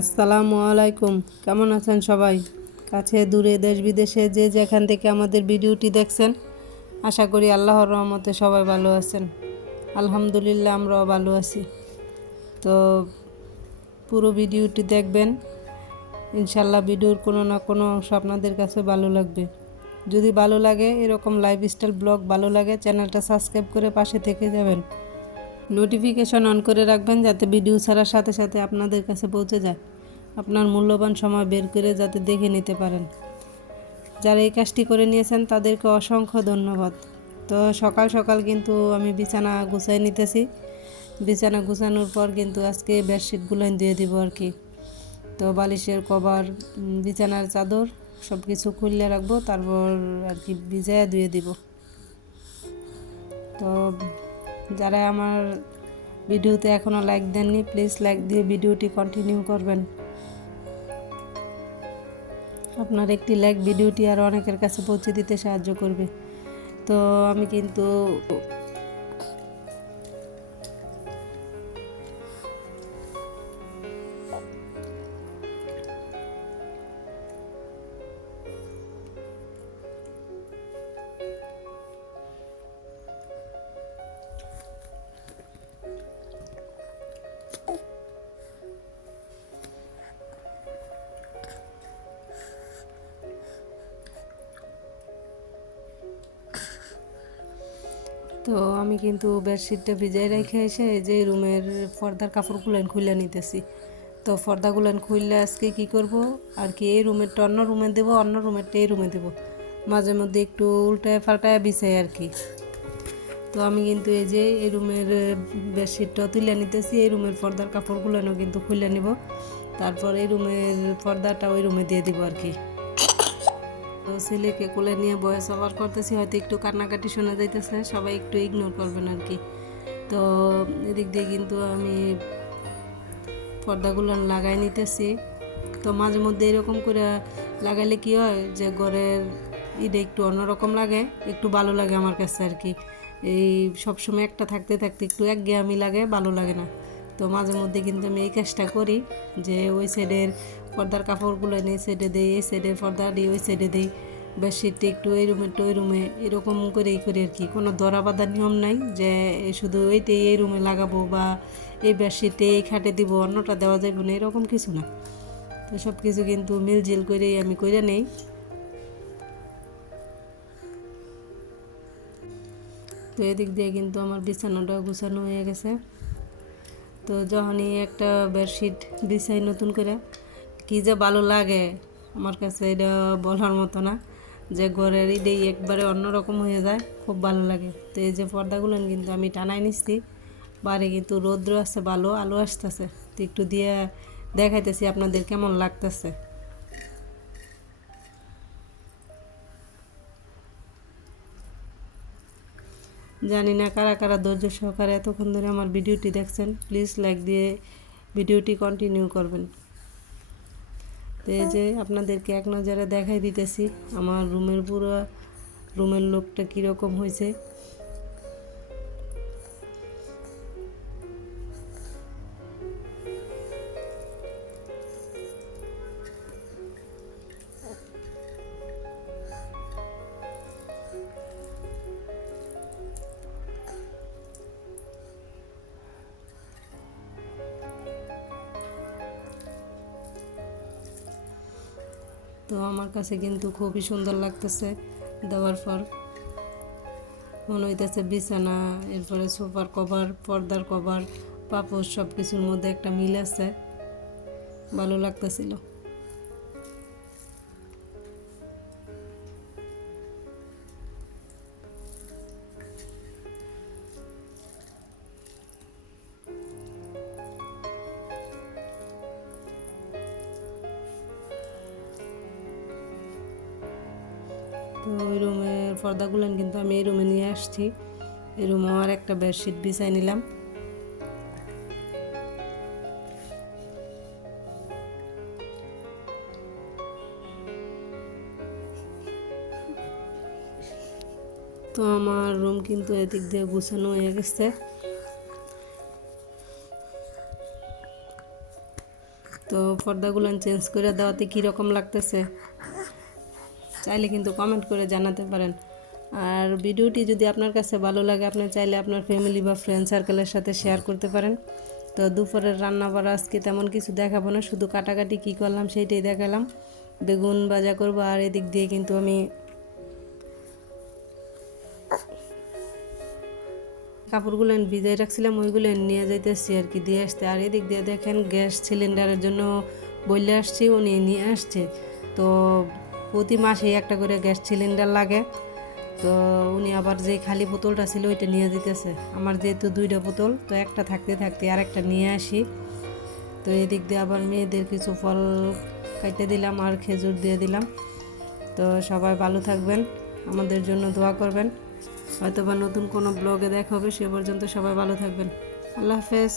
আসসালামু আলাইকুম। কেমন আছেন সবাই? কাছে দূরে দেশ বিদেশে যে যেখান থেকে আমাদের ভিডিওটি দেখছেন, আশা করি আল্লাহর রহমতে সবাই ভালো আছেন। আলহামদুলিল্লাহ আমরাও ভালো আছি। তো পুরো ভিডিওটি দেখবেন, ইনশাল্লাহ ভিডিওর কোনো না কোনো অংশ আপনাদের কাছে ভালো লাগবে। যদি ভালো লাগে, এরকম লাইফস্টাইল ব্লগ ভালো লাগে, চ্যানেলটা সাবস্ক্রাইব করে পাশে থেকে যাবেন। নোটিফিকেশন অন করে রাখবেন যাতে ভিডিও ছাড়ার সাথে সাথে আপনাদের কাছে পৌঁছে যায়। আপনার মূল্যবান সময় বের করে যাতে দেখে নিতে পারেন। যারা এই কাজটি করে নিয়েছেন তাদেরকে অসংখ্য ধন্যবাদ। তো সকাল সকাল কিন্তু আমি বিছানা গুছাই নিতেছি। বিছানা গুছানোর পর কিন্তু আজকে বেডশিটগুলো দিয়ে দিব আর কি। তো বালিশের কভার, বিছানার চাদর সব কিছু খুলে রাখবো, তারপর আর কি ভিজায়া ধুয়ে দিব। তো যারা আমার ভিডিওতে এখনও লাইক দেননি, প্লিজ লাইক দিয়ে ভিডিওটি কন্টিনিউ করবেন। আপনার একটি লাইক ভিডিওটি আর অনেকের কাছে পৌঁছে দিতে সাহায্য করবে। তো আমি কিন্তু বেডশিটটা ভিজাই রেখে এসে এই যে রুমের পর্দার কাপড়গুলো খুলে নিতেছি। তো পর্দাগুলো খুললে আজকে কি করব আর কি, এই রুমেরটা অন্য রুমে দেবো, অন্য রুমেরটা এই রুমে দেবো, মাঝে মধ্যে একটু উল্টায় পাল্টায় বিছাই আর কি। তো আমি কিন্তু এই যে এই রুমের বেডশিটটা তুলে নিতেছি, এই রুমের পর্দার কাপড়গুলো কিন্তু খুলে নিব, তারপর এই রুমের পর্দাটা ওই রুমে দিয়ে দিব আর কি। তো ছেলেকে কোলে নিয়ে ভয়েস ওভার করতেছি, হয়তো একটু কান্নাকাটি শোনা যাইতেছে, সবাই একটু ইগনোর করবেন আর কি। তো এদিক দিয়ে কিন্তু আমি পর্দাগুলো লাগাই নিতেছি। তো মাঝে মধ্যে এরকম করে লাগাইলে কি হয় যে ঘরের ঈদে একটু অন্যরকম লাগে, একটু ভালো লাগে আমার কাছে আর কি। এই সবসময় একটা থাকতে থাকতে একটু একঘেয়েমি লাগে, ভালো লাগে না। তো মাঝে মধ্যে কিন্তু আমি এই কাজটা করি যে ওই সাইডের পর্দার কাপড়গুলো এনে এই সাইডে দিই, এই সাইডের পর্দা দিই ওই সাইডে দিই, বেডশিটটা একটু এই রুমে তো ওই রুমে, এরকম করেই করি আর কি। কোনো ধরা বাঁধা নিয়ম নাই যে শুধু ওইটাই এই রুমে লাগাবো বা এই বেডশিটে এই খাটে দিব, অন্যটা দেওয়া যাবে না, এরকম কিছু না। তো সব কিছু কিন্তু মিলজিল করেই আমি করে নেই। তো এদিক দিয়ে কিন্তু আমার বিছানাটা গুছানো হয়ে গেছে। তো যখনই একটা বেডশিট বিছাই নতুন করে, কী যে ভালো লাগে আমার কাছে, এটা বলার মতো না, যে ঘরের ঈদেই একবারে অন্যরকম হয়ে যায়, খুব ভালো লাগে। তো এই যে পর্দাগুলো কিন্তু আমি টানাই নিচ্ছি, বাড়ি কিন্তু রৌদ্র আছে, ভালো আলো আসতেছে, তো একটু দিয়ে দেখাইতেছি আপনাদের কেমন লাগতেছে। জানি না কারা কারা ধৈর্য সহকারে এতক্ষণ ধরে আমার ভিডিওটি দেখছেন, প্লিজ লাইক দিয়ে ভিডিওটি কন্টিনিউ করবেন। তো এই যে আপনাদেরকে এক নজরে দেখাই দিতেছি আমার পুরো রুমের লুকটা কীরকম হয়েছে। তো আমার কাছে কিন্তু খুবই সুন্দর লাগতেছে দেওয়ার পর। মনে হইতেছে বিছানা, এরপরে সোফার কভার, পর্দার কভার, পাপোশ সব কিছুর মধ্যে একটা মিল আছে, ভালো লাগতেছিল। তো ওই রুমের পর্দাগুলো কিন্তু আমি এই রুমে নিয়ে আসছি, এই রুমে আর একটা বেডশিট বিছাই নিলাম। তো আমার রুম কিন্তু এদিক দিয়ে গুছানো হয়ে গেছে। তো তো পর্দাগুলো চেঞ্জ করে দেওয়াতে কীরকম লাগতেছে চাইলে কিন্তু কমেন্ট করে জানাতে পারেন। আর ভিডিওটি যদি আপনার কাছে ভালো লাগে আপনি চাইলে আপনার ফ্যামিলি বা ফ্রেন্ড সার্কেলের সাথে শেয়ার করতে পারেন। তো দুপুরের রান্না বাড়া আজকে তেমন কিছু দেখাবো না, শুধু কাটাকাটি কী করলাম সেইটাই দেখালাম। বেগুন ভাজা করবো, আর এদিক দিয়ে কিন্তু আমি কাপড়গুলো ভিজাই রাখছিলাম, ওইগুলো নিয়ে যাইতেছি আর কি, দিয়ে আসতে। আর এদিক দিয়ে দেখেন গ্যাস সিলিন্ডারের জন্য বলে আসছি, উনি নিয়ে আসছে। তো প্রতি মাসেই একটা করে গ্যাস সিলিন্ডার লাগে, তো উনি আবার যে খালি বোতলটা ছিল ওইটা নিয়ে দিতেছে। আমার যেহেতু 2টা বোতল, তো একটা থাকতে থাকতে আর একটা নিয়ে আসি। তো এদিক দিয়ে আবার মেয়েদের কিছু ফল কাটতে দিলাম আর খেজুর দিয়ে দিলাম। তো সবাই ভালো থাকবেন, আমাদের জন্য দোয়া করবেন। হয়তো বা নতুন কোনো ব্লগে দেখা হবে, সে পর্যন্ত সবাই ভালো থাকবেন। আল্লাহ হাফেজ।